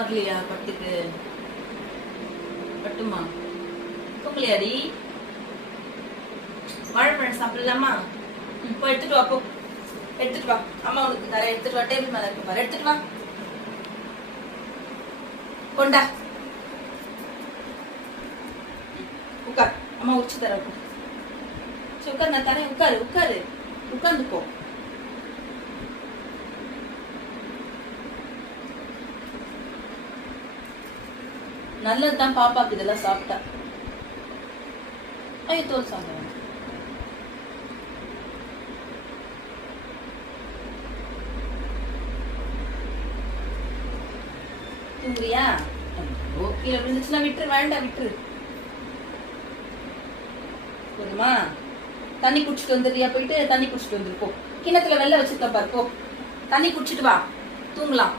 வரலையா பட்டுக்கு? பட்டுமா தூங்கலையாடி? வாழைப்பழம் சாப்பிடலாமா? போய் எடுத்துட்டு வா, போ எடுத்துட்டு வா. அம்மா உனக்கு தர, எடுத்துட்டு வா. டேபிள் மேல இருக்கு பாரு, எடுத்துட்டு வா. கொண்டா, உட்கார். அம்மா உச்சி தர. உட்கார், நான் தரேன். உட்காரு, உட்காரு, உட்கார்ந்துக்கோ. நல்லதுதான் பாப்பாக்கு இதெல்லாம் சாப்பிட்டா. ஐயோ, தோல் சாப்பிடுறேன். தூங்குறியா? கீழே விழுந்துச்சுன்னா விட்டுரு, வேண்டாம் விட்டுரு. போதுமா? தண்ணி குடிச்சிட்டு வந்துடுறியா? போயிட்டு தண்ணி குடிச்சிட்டு வந்துரு, போ. கிணத்துல வெள்ளை வச்சிருக்க பாரு, போ. தண்ணி குடிச்சிட்டு வா, தூங்கலாம்.